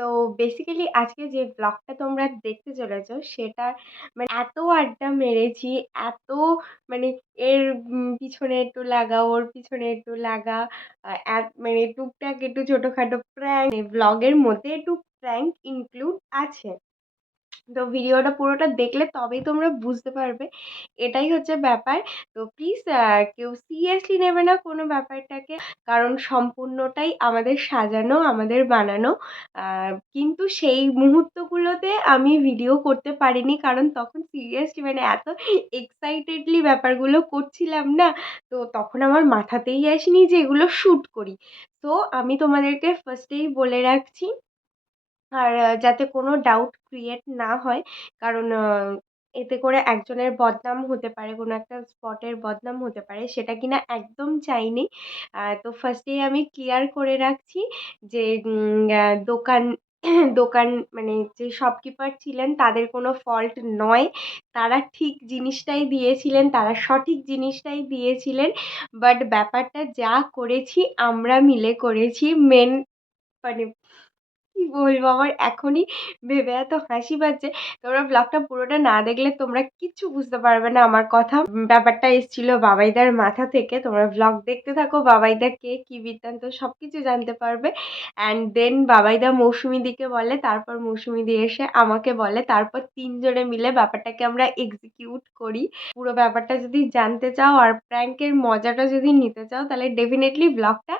তো বেসিক্যালি আজকে যে ব্লগটা তোমরা দেখতে চলেছো সেটা মানে এত আড্ডা মেরেছি, এত মানে এর পিছনে একটু লাগা, ওর পিছনে একটু লাগা, মানে টুকটাক একটু ছোটখাটো প্র্যাঙ্ক, ব্লগের মধ্যে একটু প্র্যাঙ্ক ইনক্লুড আছে। তো ভিডিওটা পুরোটা দেখলে তবেই তোমরা বুঝতে পারবে, এটাই হচ্ছে ব্যাপার। তো প্লিজ কেউ সিরিয়াসলি নেবে না কোনো ব্যাপারটাকে, কারণ সম্পূর্ণটাই আমাদের সাজানো, আমাদের বানানো। কিন্তু সেই মুহূর্তগুলোতে আমি ভিডিও করতে পারিনি, কারণ তখন সিরিয়াসলি মানে এত এক্সাইটেডলি ব্যাপারগুলো করছিলাম না, তো তখন আমার মাথাতেই আসেনি যে এগুলো শ্যুট করি। তো আমি তোমাদেরকে ফার্স্টেই বলে রাখছি, আর যাতে কোনো ডাউট ক্রিয়েট না হয়, কারণ এতে করে একজনের বদনাম হতে পারে, কোনো একটা স্পটের বদনাম হতে পারে, সেটা কিনা একদম চাইনি। তো ফার্স্টেই আমি ক্লিয়ার করে রাখছি যে দোকান দোকান মানে যে শপকিপার ছিলেন তাদের কোনো ফল্ট নয়, তারা ঠিক জিনিসটাই দিয়েছিলেন, তারা সঠিক জিনিসটাই দিয়েছিলেন। বাট ব্যাপারটা যা করেছি আমরা মিলে করেছি। মেন মানে কি বলবো, আমার এখনই ভেবে এত হাসি পাচ্ছে। তোমরা ব্লগটা পুরোটা না দেখলে তোমরা কিচ্ছু বুঝতে পারবে না আমার কথা। ব্যাপারটা এসেছিল বাবাইদার মাথা থেকে। তোমরা ব্লগ দেখতে থাকো, বাবাইদা কে, কি বৃত্তান্ত সবকিছু জানতে পারবে। অ্যান্ড দেন বাবাইদা মৌসুমীদিকে বলে, তারপর মৌসুমীদি এসে আমাকে বলে, তারপর তিনজনে মিলে ব্যাপারটাকে আমরা এক্সিকিউট করি। পুরো ব্যাপারটা যদি জানতে চাও আর প্র্যাঙ্কের মজাটা যদি নিতে চাও, তাহলে ডেফিনেটলি ব্লগটা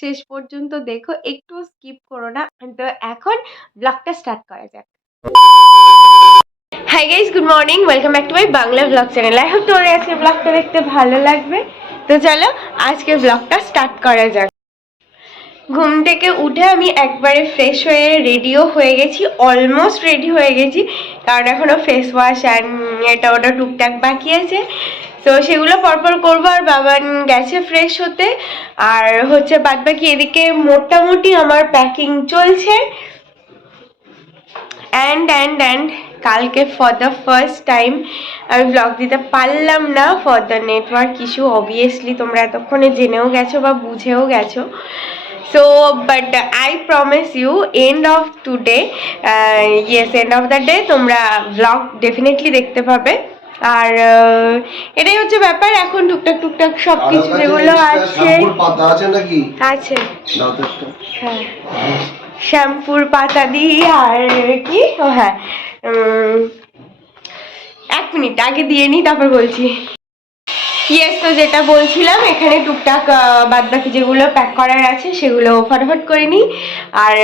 শেষ পর্যন্ত দেখো, একটু স্কিপ করো না। তো এখন ব্লগটা স্টার্ট করা যাক। Hi guys, good morning, welcome back to my Bangla blog channel. I hope তোমাদের আজকে ব্লগটা দেখতে ভালো লাগবে। তো চলো আজকে ব্লগটা স্টার্ট করা যাক। ঘুম থেকে উঠে আমি একবারে ফ্রেশ হয়ে রেডিও হয়ে গেছি, অলমোস্ট রেডি হয়ে গেছি, কারণ এখনও ফেস ওয়াশ অ্যান্ড এটা ওটা টুকটাক বাকি আছে। তো সেগুলো পরপর করবো, আর বাবান গেছে ফ্রেশ হতে। আর হচ্ছে বাদ বাকি এদিকে মোটামুটি আমার প্যাকিং চলছে। অ্যান্ড কালকে ফর দ্য ফার্স্ট টাইম আমি ব্লগ দিতে পারলাম না for the network issue. Obviously তোমরা এতক্ষণে জেনেও গেছো বা বুঝেও গেছো। So but I promise you end of today, yes end of the day তোমরা vlog definitely দেখতে পাবে। আর এটাই হচ্ছে ব্যাপার। এখন টুকটাক টুকটাক সব কিছু যেগুলো আছে আছে, হ্যাঁ শ্যাম্পুর পাতা দিই। আর কি, ও হ্যাঁ, 1 মিনিট আগে দিয়ে নিই তারপর বলছি। ইয়েস, তো যেটা বলছিলাম, এখানে টুকটাক বাদবাকি যেগুলো প্যাক করার আছে সেগুলো ফটাফট করে নিই। আর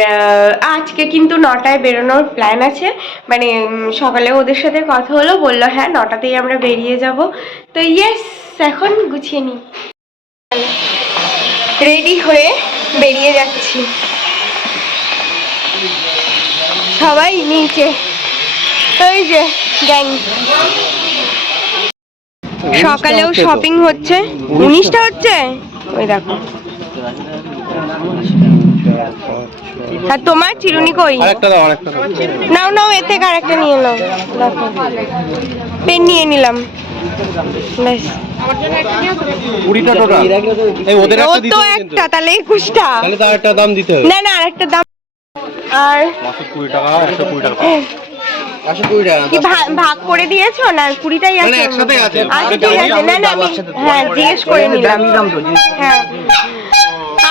আজকে কিন্তু 9টায় বেরোনোর প্ল্যান আছে, মানে সকালে ওদের সাথে কথা হলো, বললো হ্যাঁ 9টাতেই আমরা বেরিয়ে যাব। তো ইয়েস, এখন গুছিয়ে নিই, রেডি হয়ে বেরিয়ে যাচ্ছি। সবাই নিচে, ওই যে গ্যাং। সকালেও শপিং হচ্ছে, 19টা হচ্ছে, ওই দেখো। আর তোমার চিরুনি কই? নাও নাও, এর থেকে আরেকটা নিয়ে নাও। দেখো পেন নিয়ে নিলাম, ব্যাস। তো একটা, তাহলে 21টা, না না আরেকটা দাম। আর 20 টাকা কি ভাগ করে দিয়েছো না? 20টাই আছে, আচ্ছা ঠিক আছে। না না আমি হ্যাঁ জিজ্ঞেস করে নিলাম। হ্যাঁ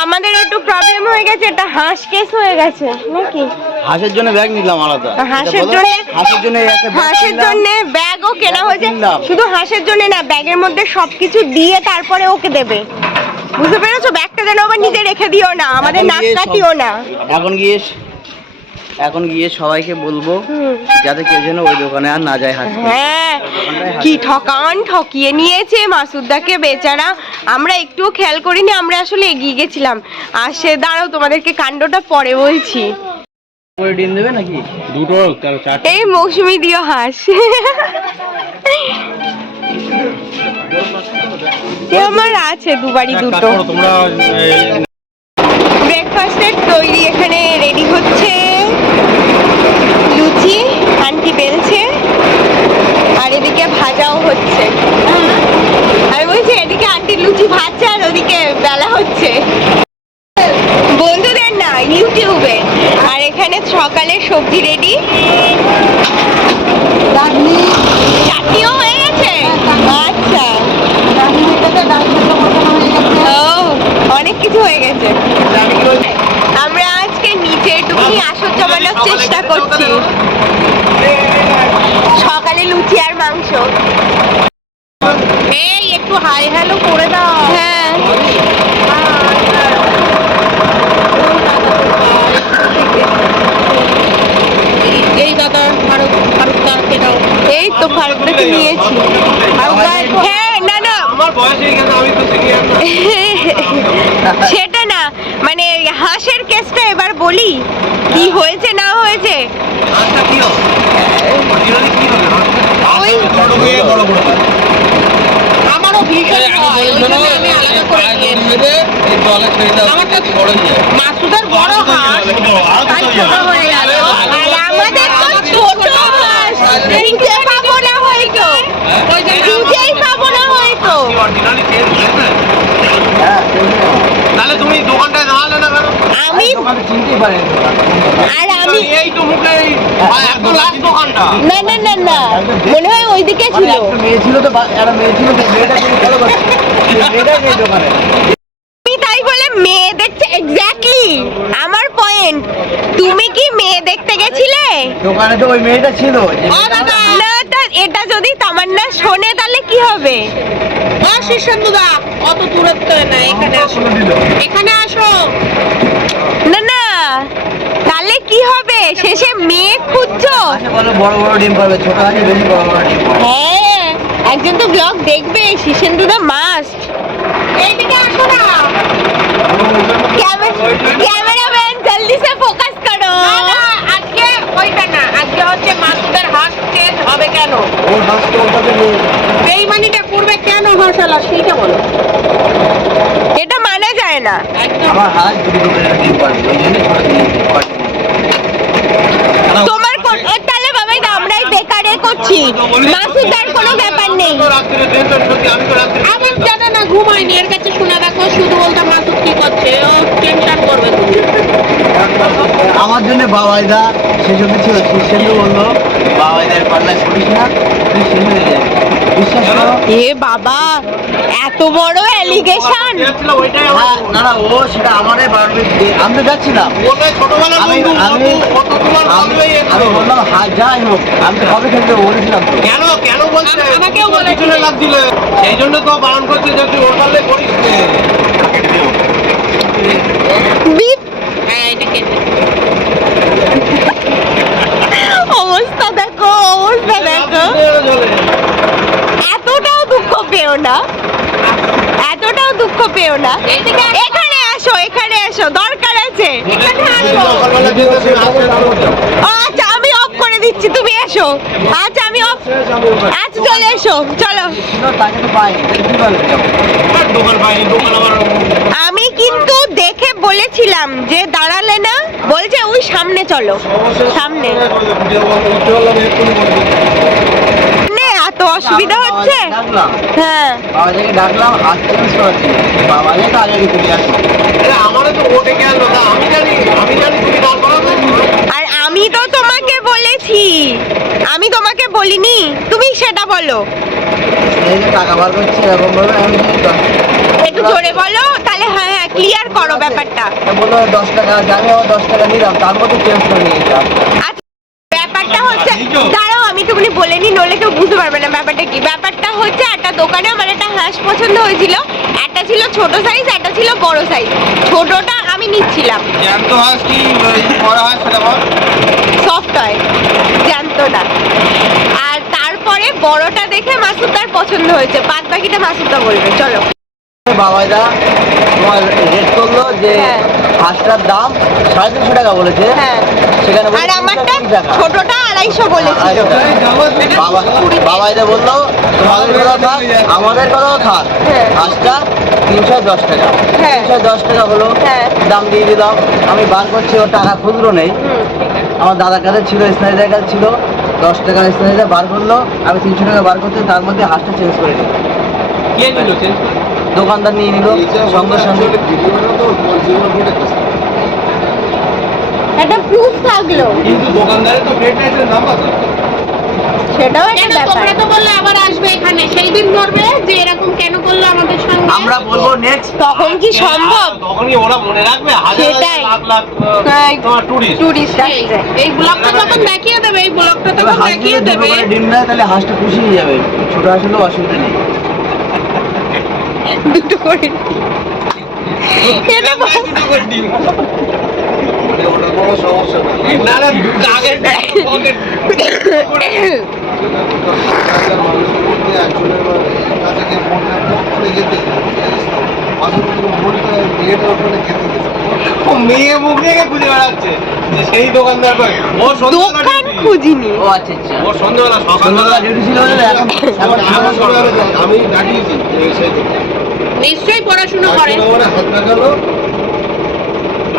আমাদের একটু প্রবলেম হয়ে গেছে, এটা হাঁস কেস হয়ে গেছে নাকি। হাঁসের জন্য ব্যাগ নিলাম আলাদা, হাঁসের জন্য ব্যাগও কেনা হয়েছে। শুধু হাঁসের জন্য না, ব্যাগের মধ্যে সবকিছু দিয়ে তারপরে ওকে দেবে, বুঝতে পেরেছো? ব্যাগটা যেন আবার নিজে রেখে দিও না, আমাদের নাক কাটিও না। এখন গিয়ে সবাইকে বলবো যাতে কেউ যেন ওই দোকানে আর না যায়। হ্যাঁ কি ঠকিয়ে নিয়েছে মাসুদদাকে বেচারা। আমরা একটুও খেয়াল করিনি, আমরা আসলে এগিয়ে গেছিলাম। আর সে দাঁড়াও, তোমাদেরকে কাণ্ডটা পরে বলছি। ডিম দেবে নাকি? দুটো, এই মৌসুমি দিও হাঁস। আমার আছে দুবারই দুটো। ব্রেকফাস্টের তৈরি এখানে রেডি হচ্ছে, লুচি আন্টি বেলছে, আর এদিকে ভাজাও হচ্ছে। আমি বলছি এদিকে আন্টি লুচি ভাজছে আর ওদিকে বেলা হচ্ছে, বন্ধুদের না ইউটিউবে। আর এখানে সকাল সকালের সবজি রেডি, চাটনিও হয়ে গেছে। আচ্ছা, ও অনেক কিছু হয়ে গেছে। আমরা আজকে নিচে একটুখানি আসর জমানোর চেষ্টা করছি। সকালে লুচি আর মাংস। এই একটু হাই হ্যালো করে দাও। হ্যাঁ, এই দাদা ফারুকদাকে দাও। এই তো ফারুকদাকে নিয়েছি। হ্যাঁ, না না আমার বয়স হয়ে গেছে, আমি তো সিনিয়র না। সেটা না, মানে হাঁসের কেসটা এবার বলি কি হয়েছে না হয়েছে। আচ্ছা কি হবে? অরিজিনালি কি হবে? ওই বড় হয়ে বড় বড় হয়। আমারও ভীষণ হয়, ওই জন্য আমি আলাদা করে দিয়েছি। এই জলে ছেড়ে দাও। আমারটা বড় হয়ে যায়। মাসুদের বড় হাঁস, তাই ছোট হয়ে গেল। আর আমাদের তো ছোট হাঁস, খুঁজে পাবো না হয়তো, খুঁজেই পাবো না হয়তো। অরিজিনালি টেস্ট হয়েছে? তাহলে তুমি দোকানটায় দাঁড়ালে না কেন? আমি দোকানে চিনতেই পারেন আর আমি এই তো মুখে একদম লাস্ট দোকানটা। না না না না, মনে হয় ওইদিকে ছিল। একটা মেয়ে ছিল তো একটা মেয়ে ছিল তো মেয়েটা তুমি ফলো করছো মেয়েটা নেই দোকানে তুমি তাই বলে মেয়ে দেখতে, এক্স্যাক্টলি আমার পয়েন্ট। তুমি কি মেয়ে দেখতে গেছিলে? দোকানে তো ওই মেয়েটা ছিল না, তা এটা যদি তামান্না শোনে তাহলে কি হবে? শীর্ষেন্দুদা অত দূরত্ব না, এখানে আসো, এখানে আসো। না না, তাহলে কি হবে? শেষে মেয়ে খুঁজছো? আচ্ছা বলো বড় বড় ডিম পাবে ছোট আছে বেশি বড় বড় ডিম পাবে হ্যাঁ, একজন তো ব্লগ দেখবে, শীর্ষেন্দুদা মাস্ট। এইদিকে আসো না। ক্যামেরাম্যান জলদি সে ফোকাস করো। না, আজকে ওইটা না, আজকে হচ্ছে মাসুদের হাঁস চেঞ্জ হবে কেন? ওর হাসতে ওটাতে নিয়ে বেইমানিটা করবে কেন হাঁসালা, সেইটা বলো। এটা মানা যায় না। একদম আমার হাত দুটো দুটো ডিম পাবে ওই জন্য ছোট ডিম পাবে তোমার তাহলে বাবাই আমরাই বেকারে করছি, মাসুদার কোনো ব্যাপার নেই। রাত্রে টেনশন করছি, আমি তো রাত্রে আমার জানা না, ঘুমায়নি, এর কাছে শোনা রাখো, শুধু বলতে মাসুদ কি করছে, ও টেনশন করবে তুমি। আমার জন্য বাবাইদা সে যদি ছিল সুসেন্দু বললো বাবাইদার পাল্লায় পড়িস না তুই শেষ হয়ে যাবে বিশ্বাস করো এ বাবা, এত বড় অ্যালিগেশন। ছিল ওইটাই আমার হ্যাঁ, না না ও সেটা আমারে বাড়বে আমি তো যাচ্ছিলাম ওটাই ছোটবেলার আমি- বন্ধু, আমি- কত তোমার আমি বলবেই আমি বললাম যাই হোক আমি তো কবে খেলতে বলেছিলাম তো কেন কেন বলছে? আমাকেও তোমার বলেছিলে। পিছনে লাফ দিলে। সেই জন্য তো বারণ করছে যে তুই ওর পাল্লায় পড়িস না। বিপ, হ্যাঁ, এটা কেটে অবস্থা দেখো, অবস্থা দেখো। এতটাও দুঃখ পেও না, এতটাও দুঃখ পেও না। এখানে আসো, এখানে আসো, দরকার আছে। এখানে আসো। আচ্ছা আমি অফ করে দিচ্ছি, তুমি এসো। আচ্ছা আমি অফ, আচ্ছা চলে এসো, চলো। তাকে তো পাইনি তাহলে কি বলবে দোকান পাইনি, দোকান আমার আমি কিন্তু দেখে বলেছিলাম যে দাঁড়ালে না, বলছে ওই সামনে চলো, সামনে। নে, এত অসুবিধা হচ্ছে। ডাকলাম হ্যাঁ, বাবাকে ডাকলাম হাত চেঞ্জ করাচ্ছি বাবাকে তো আগে চলে আসো আমারও তো ওটে গেল না, আমি জানি তুমি দাঁড় করাবে। আর আমি তো তোমাকে বলেছি, আমি তোমাকে বলিনি, তুমি সেটা বলো। এই যে টাকা বার করছে এরকম ভাবে আমি একটু জোরে বলো, তাহলে হ্যাঁ হ্যাঁ ক্লিয়ার করো ব্যাপারটা। বললো 10 টাকা আমি আবার 10 টাকা নিলাম তার মধ্যে চেঞ্জ করে নিয়ে যেতাম আচ্ছা, ব্যাপারটা হচ্ছে, দাঁড়াও আমি তুমি বলে নি, নলে কেউ বুঝতে পারবে না ব্যাপারটা কি। ব্যাপারটা হচ্ছে একটা দোকানে আমার একটা হাঁস পছন্দ হয়েছিল, একটা ছিল ছোট সাইজ, একটা ছিল বড় সাইজ। ছোটটা আমি নিচ্ছিলাম, জ্যান্ত হাঁস কি বড় হাঁস সেটা বল। সফট হয়, জানতো না। আর তারপরে বড়টা দেখে মাসুদার পছন্দ হয়েছে, বাদ বাকিটা মাসুদা বলবে। চলো। বাবাইদা তোমার রেট করলো যে হ্যাঁ। হাঁসটার দাম 350 টাকা বলেছে হ্যাঁ, সেখানে আর আমারটা ছোটটা 250 বলেছিল। বাবাইদা বললো তোমাদের কথা থাক আমাদের কথাও থাক হ্যাঁ। হাঁসটা 310 টাকা হ্যাঁ। 310 টাকা হলো হ্যাঁ। দাম দিয়ে দিলাম। আমি বার করছি ওর টাকা খুচরো নেই হুম। আমার দাদার কাছে ছিল স্নাইজার কাছে ছিল 10 টাকার স্নাইজার বার করলো আমি 300 টাকা বার করতে তার মধ্যে হাঁসটা চেঞ্জ করে দিই কে নিল চেঞ্জ করে? দোকানদার নিয়ে নিল সঙ্গে সঙ্গে একটা প্রুফ থাকলো, কিন্তু দোকানদারের তো পেট লাইসেন্স নাম্বার তো। সেটাও একটা কেন ব্যাপার। তোমরা তো বললে আবার আসবে এখানে, সেই দিন বলবে যে এরকম কেন করলো আমাদের সঙ্গে। আমরা বলবো নেক্সট। তখন কি সম্ভব? তখন কি ওরা মনে রাখবে? হাজার সেটাই। লাখ লাখ তোমার টুরিস্ট। টুরিস্ট আসছে। এই ব্লগটা তখন দেখিয়ে দেবে, এই ব্লগটা তখন দেখিয়ে দেবে। ডিম দেয় তাহলে হাঁসটা পুষিয়ে যাবে, ছোট হাঁস হলেও অসুবিধা নেই। দুটো করে এটা বল- ওটা কোনো সমস্যা নেই। না না আগে মেয়ে মুখ দেখে খুঁজে বেড়াচ্ছে যে সেই দোকানদার কই। ও সন্ধ্যাবেলা দোকান duty। খুঁজিনি। ও আচ্ছা আচ্ছা, ও সন্ধ্যাবেলা সন্ধ্যাবেলা ডিউটি ছিল বলে এখন এখন আমার সন্ধ্যাবেলা যাই। আমি ডাকিয়েছি সেই দোকান। নিশ্চয়ই পড়াশোনা করে। হাত লাগালো।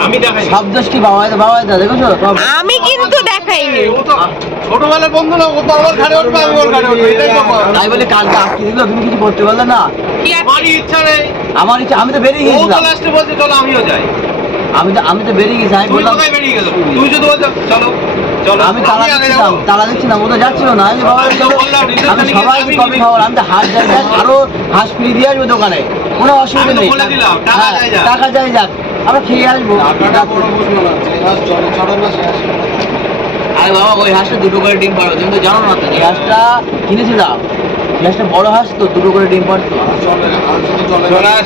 আমি দেখাই সব দোষ কি বাবাইদা দেখেছো? আমি কিন্তু দেখাইনি। ও তো ছোটবেলার বন্ধু না, ও তো আমার ঘাড়ে উঠবে, আমি ওর ঘাড়ে উঠবো, এটাই ব্যাপার। তাই বলে কালকে আটকে দিল, তুমি কিছু করতে পারলে না। কি আর আমারই ইচ্ছা নেই। আমার ইচ্ছা, আমি তো বেরিয়ে ও তো গেছিলাম, লাস্টে বলছে চলো আমিও যাই। আমি তো বেরিয়ে গেছি, আমি তুই বললাম কোথায় বেরিয়ে গেল? তুই শুধু বলছো চলো চলো। আমি তালা আগে দিচ্ছিলাম, যাবো। তালা দিচ্ছিলাম, ও তো যাচ্ছিল না। আমি বাবা আমি তো বললাম, রিসেপশনে আমি গিয়ে সবাইকে আমি কফি খাওয়ার, আমি তো হাঁস যাই যাক, আরো হাঁস ফ্রি দিয়ে আসবো দোকানে, কোনো অসুবিধা আমি তো নেই। বলে দিলাম, টাকা হ্যাঁ, যাই যাক। টাকা যাই যাক, আমরা খেয়ে আসবো। আরে বাবা, ওই হাঁসটা দুটো করে ডিম পাড়ো, তুমি তো জানো না তো। এই হাঁসটা কিনেছিলাম, এই হাঁসটা বড় হাঁস তো, দুটো করে ডিম পাড়তো।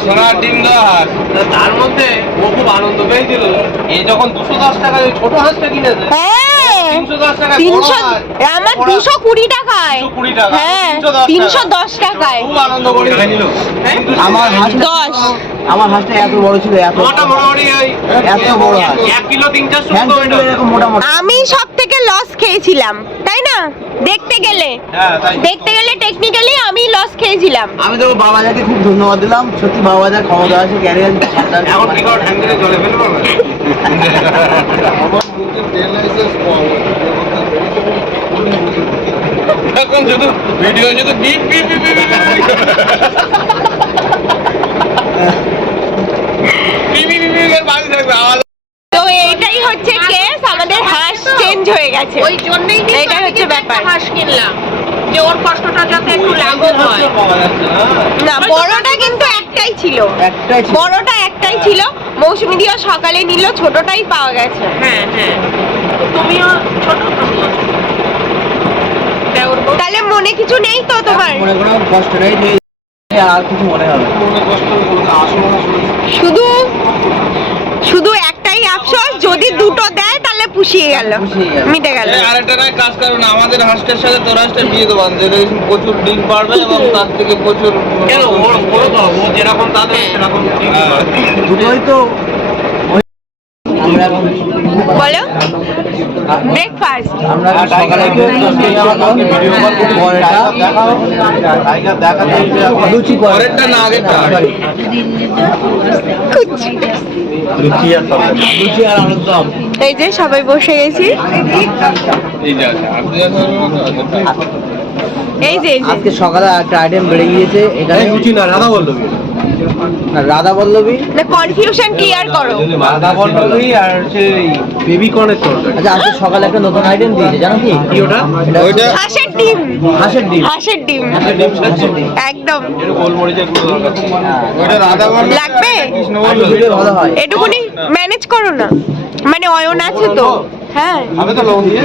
সোনা ডিম দেওয়া হাঁস। তার মধ্যে ও খুব আনন্দ পেয়েছিল। এই যখন 210 টাকায় ওই ছোট হাঁসটা কিনেছে, হ্যাঁ 310 টাকায় বড় 300, হাঁস, আমার 220 টাকায়। 220 টাকা, হ্যাঁ 310 310 টাকায়। খুব আনন্দ করেছিল। আমার হাঁসটা 10। আমার হাঁসটা এত বড় ছিল, এত তোমারটা মোটামুটি ওই এত বড় হাঁস, 1 কিলো 3-400 হ্যাঁ ওয়েট। এরকম মোটামুটি। আমি সব থেকে লস খেয়েছিলাম, তাই না? দেখতে গেলে হ্যাঁ তাই। টেকনিক্যালি আমি লস খেয়েছিলাম। আমি তো বাবাজাকে খুব ধন্যবাদ দিলাম, সত্যি বাবাজার ক্ষমতা আছে, ক্যারিয়ার। এখন রেকর্ড হ্যান্ড করে জলে ফেলবো না। এখন শুধু ভিডিও শুধু beep beep beep beep beep এর বাড়ি থাকবে আওয়াজ। তো এইটাই হচ্ছে কেস, আমাদের হাঁস চেঞ্জ হয়ে গেছে। ওই জন্যই কিন্তু এটাই আমি হচ্ছে কিন্তু ব্যাপার। একটা হাঁস কিনলাম, যে ওর কষ্টটা যাতে একটু লাঘব হয়। পাওয়া যাচ্ছে না। না, বড়টা কিন্তু একটাই ছিল, একটাই ছিল। বড়টা একটাই ছিল। মৌসুমী দিও সকালে নিল, ছোটটাই পাওয়া গেছে। হ্যাঁ হ্যাঁ, তো তুমিও ছোট দেওর বউ। তাহলে মনে কিছু নেই তো তোমার? মনে করো কষ্ট নেই, যে আর কিছু মনে হবে। মনে কষ্ট বলতে আসলে না শুনে। শুধু শুধু একটাই আফসোস, যদি দুটো দেয় তাহলে পুষিয়ে গেল, পুষিয়ে গেল। মিটে গেল। আরেকটা নয় কাজ করো না, আমাদের হাঁসটার সাথে তোর হাঁসটা বিয়ে দেবো, যেটা প্রচুর ডিম পারবে এবং তার থেকে প্রচুর কেন ওর তো ও যেরকম তাদের সেরকম দুটোই তো আমরা এখন বলো ব্রেকফাস্ট। আমরা এখন সকালে লুচি পরেরটা না আগেরটা? লুচি আর আলুর দম। এই যে সবাই বসে গেছি, এই যে আছে আর দুই এই যে আজকে সকালে একটা আইটেম বেড়ে গিয়েছে এখানে, লুচি না রাধা বল্লভী। না, রাধা বল্লভী। না, কনফিউশন ক্লিয়ার করো। রাধা বল্লভী আর হচ্ছে বেবি কর্নের তরকারি। আচ্ছা, আজকে সকালে একটা নতুন আইটেম দিয়েছে, জানো কি? কি ওটা? ওইটা হাঁসের ডিম, হাঁসের ডিম। হাঁসের ডিম হাঁসের ডিম। একদম এর গোলমরিচের গুঁড়ো দরকার। ওইটা রাধা বল্লভী লাগবে। কৃষ্ণ আলু বল্লভী। দিলে ভালো হয়। এটুকুনি ম্যানেজ করো না, মানে অয়ন আছে তো। হ্যাঁ আমি তো লবণ দিয়ে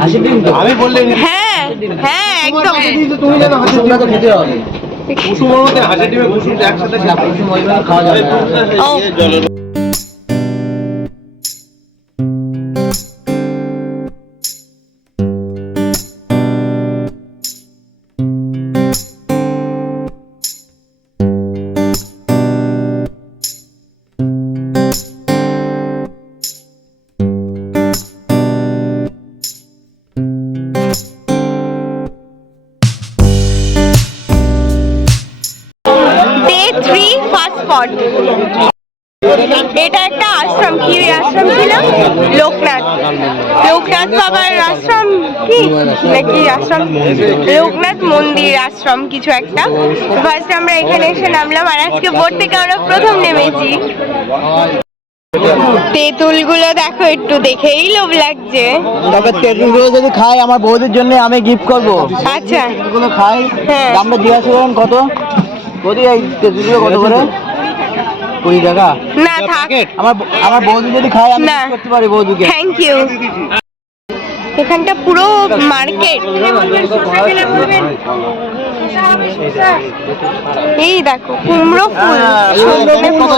হাঁসের ডিম তো আমি বললে হ্যাঁ হ্যাঁ একদম। তুমি জানো হাঁসের কুসুমটা তো খেতে হবে। কুসুমের মধ্যে হাঁসের ডিমের কুসুমটা একসাথে না, কুসুম ওইভাবে খাওয়া যাবে না। ও। জলের ডে 3 ফার্স্ট স্পট। এটা একটা আশ্রম, কি আশ্রম ছিল? লোকনাথ, লোকনাথ বাবার আশ্রম কি নাকি আশ্রম, লোকনাথ মন্দির আশ্রম কিছু একটা। ফার্স্ট আমরা এখানে এসে নামলাম, আর আজকে বোট থেকে আমরা প্রথম নেমেছি। তেঁতুলগুলো দেখো, একটু দেখেই লোভ লাগছে। তবে তেঁতুলগুলো যদি খাই আমার বৌদির জন্য আমি গিফট করবো। আচ্ছা, তেঁতুলগুলো খাই, হ্যাঁ। দামটা জিজ্ঞাসা করুন কত? বৌদি এই তেঁতুলগুলো কত করে? 20 টাকা। না থাক, আমার বৌদি যদি খায় আমি না। gift করতে পারি বৌদিকে। Thank you. এখানটা পুরো মার্কেট। এই দেখো কুমড়ো ফুল, সজনে ফুল।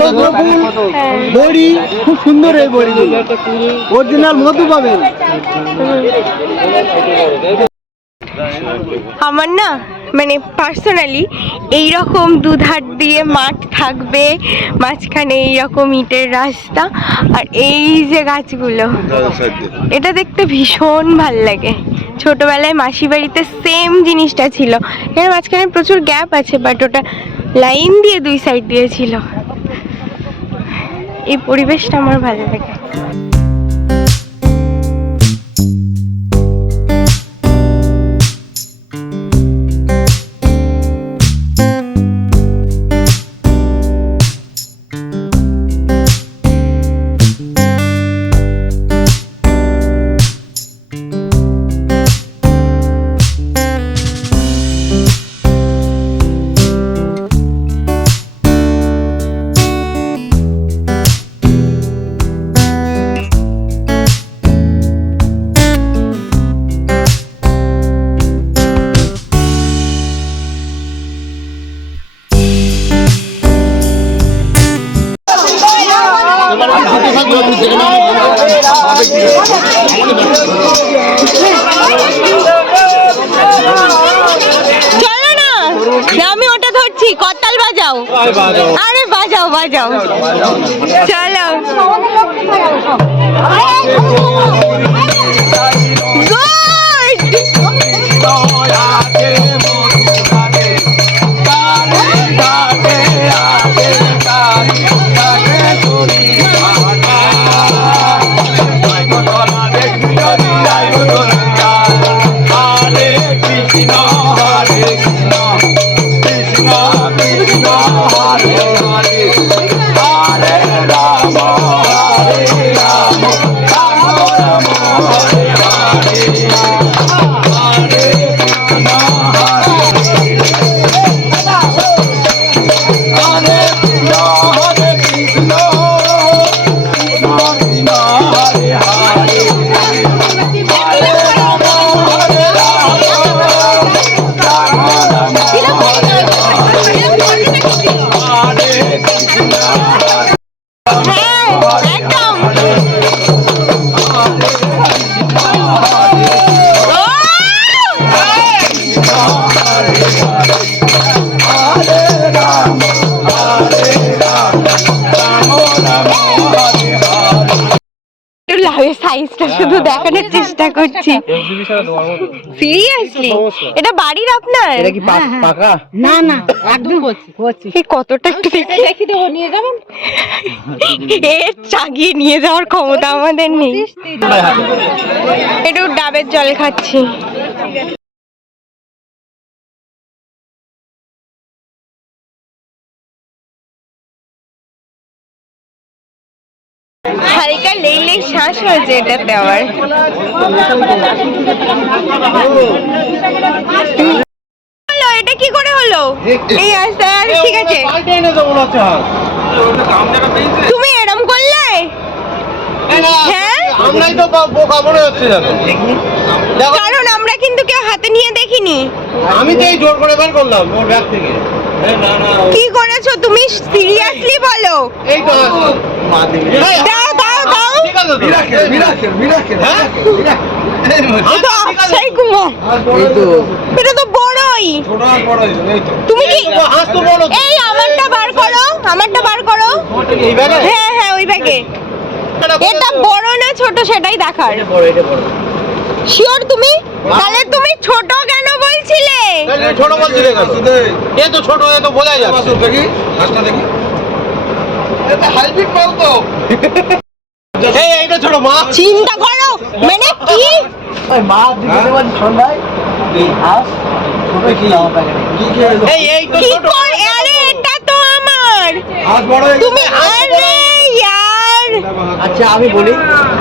হ্যাঁ। বড়ি খুব সুন্দর, এই বড়ি অরিজিনাল মধু পাবেন। আমার না মানে পার্সোনালি এইরকম দুধার দিয়ে মাঠ থাকবে, মাঝখানে এইরকম ইটের রাস্তা, আর এই যে গাছগুলো, এটা দেখতে ভীষণ ভাল লাগে। ছোটবেলায় মাসি বাড়িতে সেম জিনিসটা ছিল। এর মাঝখানে প্রচুর গ্যাপ আছে, বাট ওটা লাইন দিয়ে দুই সাইড দিয়ে ছিল। এই পরিবেশটা আমার ভালো লাগে। চলো না, আমি ওটা ধরছি, করতাল বাজাও। আরে বাজাও বাজাও, চলো। সাইজটা শুধু দেখানোর চেষ্টা করছি। সিরিয়াসলি এটা বাড়ির আপনার? এটা কি পাকা? না না একদম করছি। এই কতটা একটু দেখি দেবো, নিয়ে যাবেন। এর চাগিয়ে নিয়ে যাওয়ার ক্ষমতা আমাদের নেই। একটু ডাবের জল খাচ্ছি। হালকা লেইলে শ্বাস হয়েছে এটাতে আবার। হলো এটা কি করে হলো? এই আস্তে আস্তে ঠিক আছে। তুমি এরম করলে? হ্যাঁ আমরাই তো বোকা মনে হচ্ছে জানো। কারণ আমরা কিন্তু কেউ হাতে নিয়ে দেখিনি। আমি তো এই জোর করে বের করলাম ওর ব্যাগ থেকে। কি করেছো তুমি সিরিয়াসলি বলো? এই তো মা দিবে। দাও দাও দাও। ঠিক আছে তো। মিরাকেল হ্যাঁ? এটা অক্ষয় কুমার। এই তো এটা তো বড়ই। ছোট আর বড় এই তো। তুমি কি হাত তো বড়। এই আমারটা বার করো, আমারটা বার করো। এই ব্যাগে? হ্যাঁ হ্যাঁ ওই ব্যাগে। এটা বড় না ছোট সেটাই দেখার। এটা বড়। শিওর তুমি? তাহলে তুমি ছোট কেন বলছিলে? ছোট বলছিলে কেন? এ তো ছোট, এ তো বোঝা যাচ্ছে। দেখি হাতটা দেখি। এটা হাইব্রিড মাল তো। এই এইটা ছোট মা। চিন্তা করো মানে কি? ওই মা দিতে দেবেন সন্ধ্যায় এই হাঁস ছোট কি আমার প্যাকেটে এই তো কি ছোট। করে? আরে এটা তো আমার। হাত বড় হয়ে তুমি আরে ইয়ার আচ্ছা আমি বলি,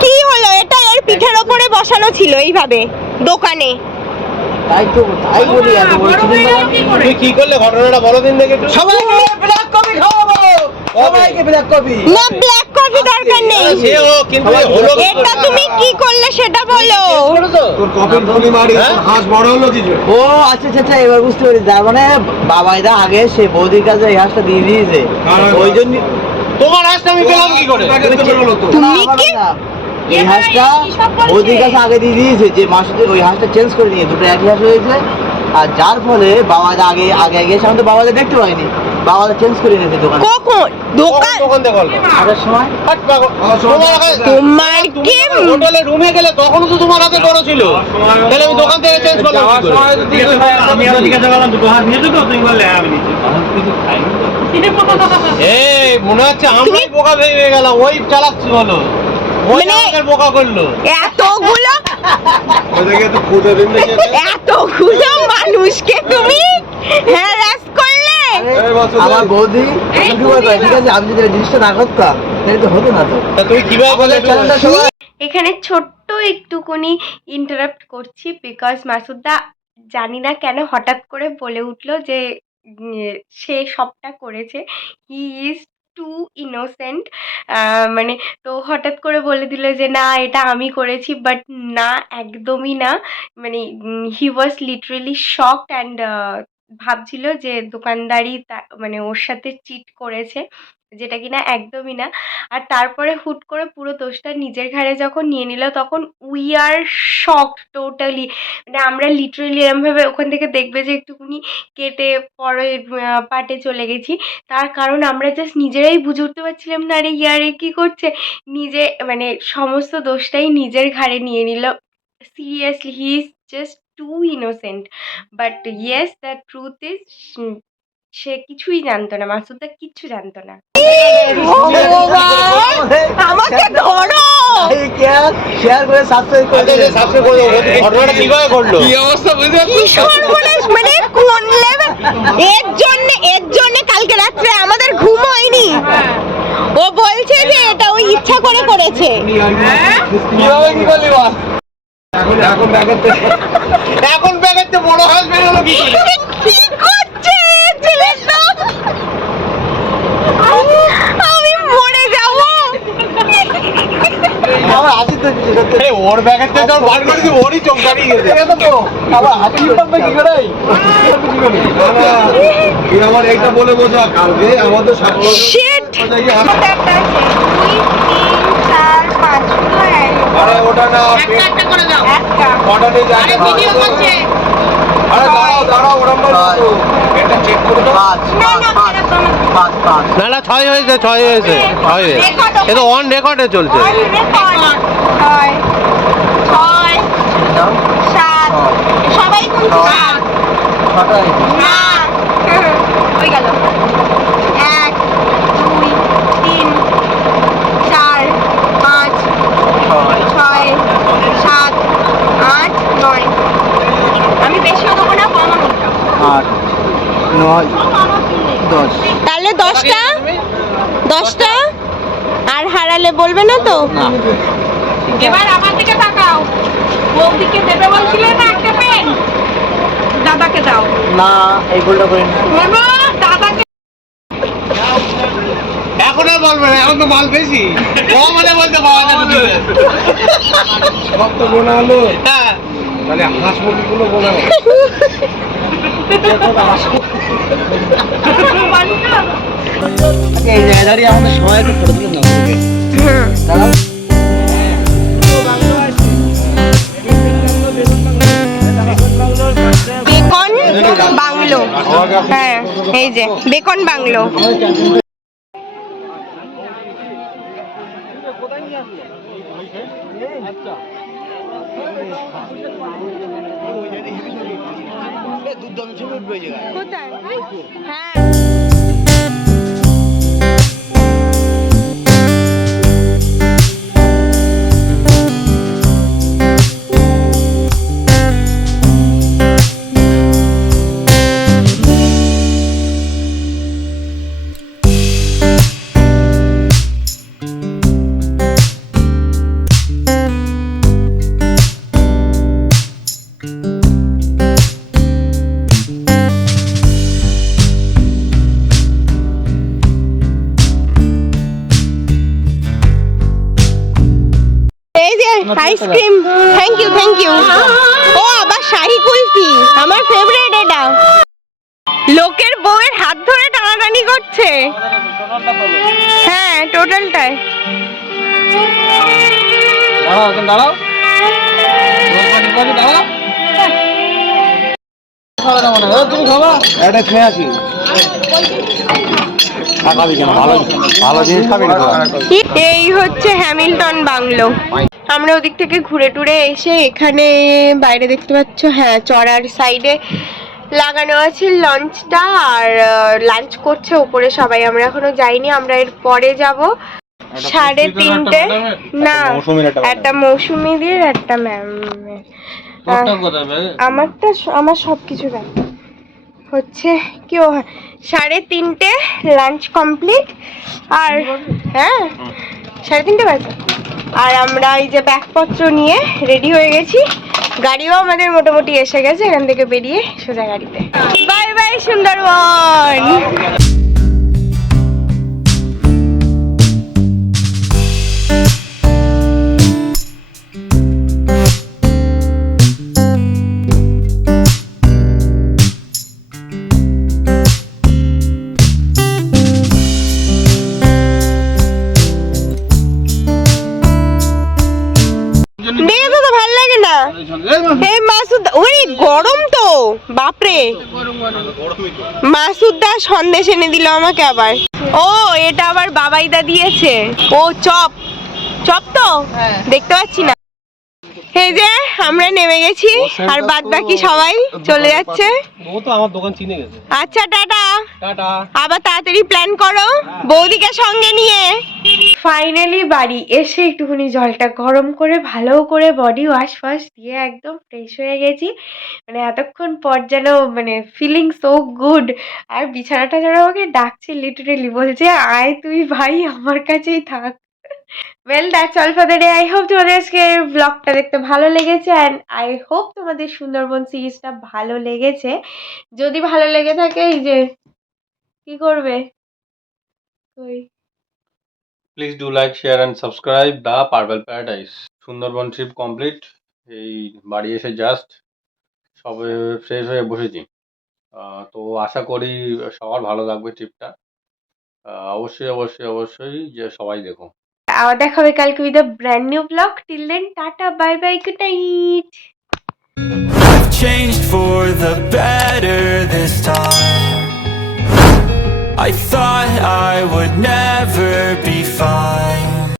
কি হলো? এটা এর পিঠের ওপরে বসানো ছিল এইভাবে দোকানে। তাই বলি এত বড় চিকেন দোকান। তুই কি করলে ঘটনাটা বলো দিন দেখে একটু। সবাইকে ব্ল্যাক কফি খাওয়াবো, সবাইকে ব্ল্যাক কফি। না, ব্ল্যাক কফি দরকার নেই। সেও কিন্তু হলো কি এটা তুমি কি করলে সেটা বলো। তোর কফির ফুলি মারি হাঁস বড় হলো কি করে? ও আচ্ছা আচ্ছা আচ্ছা, এবার বুঝতে পেরেছি। তার মানে বাবাইদা আগে সে বৌদির কাছে এই হাঁসটা দিয়ে দিয়েছে, ওই জন্য তোমার হাঁসটা আমি পেলাম কি করে? তুমি কি এই হাঁসটা বৌদির কাছে আগে দিয়ে দিয়েছে, যে মাসে ওই হাঁসটা চেঞ্জ করে নিয়ে দুটো একই হাঁস হয়েছে। আর যার ফলে বাবাইদা আগে আগে গিয়ে সামনে বাবাইদা দেখতে পাইনি, বাবাইদা চেঞ্জ করে নিয়েছে দোকান। কখন দোকান? দোকান দেখো আসার সময় তোমার কি হোটেলে রুমে গেলে তখনও তো তোমার হাতে বড় ছিল, তাহলে আমি দোকান থেকে চেঞ্জ করলাম কি করে? আমি আরো জিজ্ঞাসা করলাম দুটো হাত নিয়েছো তো, তুমি বললে হ্যাঁ আমি নিয়েছি। এই মনে হচ্ছে আমরাই বোকা হয়ে গেলাম, ওই চালাচ্ছি বলো, ওই মানে- আমাদের বোকা করলো। এতগুলো ওদেরকে তো ফুটে দিন এতগুলো মানুষকে তুমি হ্যারাস করলে? আমার বৌদি কি বলতো, ঠিক আছে আমি যদি এই জিনিসটা না করতাম তাহলে তো হতো না। তো তুমি কিভাবে বলে চ্যানেলটা সবাই এখানে ছোট্ট একটুকুনি ইন্টারাপ্ট করছি, বিকজ মাসুদদা জানি না কেন হঠাৎ করে বলে উঠলো যে সে সবটা করেছে। He is too innocent. মানে তো হঠাৎ করে বলে দিল যে না এটা আমি করেছি, বাট না, একদমই না। মানে হি ওয়াজ লিটারেলি শকড অ্যান্ড ভাবছিল যে দোকানদারি মানে ওর সাথে চিট করেছে, যেটা কিনা একদমই না। আর তারপরে হুট করে পুরো দোষটা নিজের ঘাড়ে যখন নিয়ে নিল, তখন উই আর শকড টোটালি। মানে আমরা লিটারেলি এরমভাবে ওখান থেকে দেখবে যে একটুখানি কেটে পরের পার্টে চলে গেছি। তার কারণ আমরা জাস্ট নিজেরাই বুঝে উঠতে পারছিলাম না, আরে ইয়ারে কী করছে। নিজে মানে সমস্ত দোষটাই নিজের ঘাড়ে নিয়ে নিল। Seriously he is just too innocent. But yes, the truth is সে কিছুই জানতো না, মাসুদদা কিচ্ছু জানতো না। আমাকে ধরো। শেয়ার করে সাবস্ক্রাইব করে দিন। ঘটনাটা কিভাবে করলো? কি সর্বনাশ, মানে কোন লেভেল! এর জন্য কালকে রাত্রে আমাদের ঘুম হয়নি। ও বলছে যে এটা ওই ইচ্ছা করে করেছে। কিভাবে কি করলি বল? এখন ব্যাগের তো বড় হাঁস বেরোলো কি করে? কি করছে ছেলেটা? আমি মরে যাব। আমার হাসি তো এই ওর ব্যাগের থেকে যখন বার করেছি ওরই চোখ দাঁড়িয়ে গেছে। আমার হাসি পাবে কি করে? তুই আমার এইটা বলে বোঝা, কালকে আমাদের Shit! আরে ওটা না একটা একটা করে দাও। ওটা নিয়ে আরে ভিডিও করছে। আরে দাঁড়াও ওরম বলো। এটা চেক করে দাও। পাঁচ। না না 6 হয়েছে 6 হয়েছে 6 হয়েছে। এটা অন রেকর্ডে চলছে। সবাই গুনছি সাত। ছটাই। না, হয়ে গেল। 1 2 3 4 5 6 7 8 9। আমি বেশিও দেবো না, কমও দেবো না। 8 9 10। তাহলে 10টা আর হারালে বলবে না তো? না এবার আমার দিকে তাকাও। বৌদিকে দেবে বলছিলে না একটা পেন? দাদাকে দাও। না, এই ভুলটা করি না। বলবো দাদাকে। এখন আর বলবে না, এখন তো মাল বেশি। ও মানে বলতে পাওয়া যাবে। সব তো গোনা হলো। হ্যাঁ। তাহলে হাঁস মুরগিগুলো গোনা হলো। এই জায়গায় দাঁড়িয়ে আমাদের সবাই একটু ফটো তুলে নাও। দাঁড়াও। Beacon bungalow. হ্যাঁ, এই যে বেকন বাংলো। দুধ দমে ছবি উঠবে এই জায়গায়। কোথায়? হ্যাঁ। Ice cream, thank you thank you. ও আবার শাহি কুলফি, আমার ফেভারিট এটা। লোকের বউয়ের হাত ধরে টানাটানি করছে। হ্যাঁ টোটালটাই। দাঁড়াও এখন দাঁড়াও, দাঁড়াও। তুমি খাবা? এটা খেয়ে আসি। ভালো জিনিস খাবি না। এই হচ্ছে হ্যামিল্টন বাংলো। আমরা ওদিক থেকে ঘুরে টুরে এসে এখানে বাইরে দেখতে পাচ্ছ, হ্যাঁ চড়ার সাইডে লাগানো আছে লঞ্চটা, আর লাঞ্চ করছে উপরে সবাই। আমরা এখনো যাইনি, আমরা এর পরে যাব 3:30। না, একটা মৌসুমীদের, একটা ম্যাম। আমার সবকিছু ব্যাগ হচ্ছে কি, ও 3:30 লাঞ্চ কমপ্লিট। আর হ্যাঁ 3:30 বাজে। আর আমরা এই যে ব্যাগপত্র নিয়ে রেডি হয়ে গেছি। গাড়িও আমাদের মোটামুটি এসে গেছে, এখান থেকে বেরিয়ে সোজা গাড়িতে। Bye bye Sundarban. দেখে তো ভালো লাগে না। এই মাসুদ, ওই গরম তো বাপরে। মাসুদদা সন্দেশ এনে দিল আমাকে আবার। ও এটা আবার বাবাইদা দিয়েছে। ও চপ, চপ তো দেখতে পাচ্ছি না। এই যে আমরা নেমে গেছি, আর বাদ বাকি সবাই চলে যাচ্ছে। ও তো আমার দোকান চিনে গেছে। আচ্ছা টাটা টাটা। আবার তাড়াতাড়ি প্ল্যান করো বৌদিকে সঙ্গে নিয়ে। ফাইনালি বাড়ি এসে একটুখানি জলটা গরম করে ভালো করে বডি ওয়াশ ফাশ দিয়ে একদম ফ্রেশ হয়ে গেছি। মানে এতক্ষণ পর যেন মানে ফিলিং সো গুড। আর বিছানাটা যেন আমাকে ডাকছে, লিটারেলি বলছে আয় তুই ভাই আমার কাছেই থাক। Well that's all for the day. I hope তোমাদের আজকে ব্লগটা দেখতে ভালো লেগেছে, অ্যান্ড আই হোপ তোমাদের সুন্দরবন সিরিজটা ভালো লেগেছে। যদি ভালো লেগে থাকে, এই যে কি করবে ওই please do like, share and subscribe the purple paradise. Sundarban trip complete. এই বাড়ি এসে জাস্ট সবে ফ্রেশ হয়ে বসেছি। তো আশা করি সবার ভালো লাগবে ট্রিপটা। অবশ্যই অবশ্যই অবশ্যই যে সবাই দেখো। আবার দেখা হবে কালকে with a brand new blog. Till then tata bye bye, good night. I've changed for the better this time.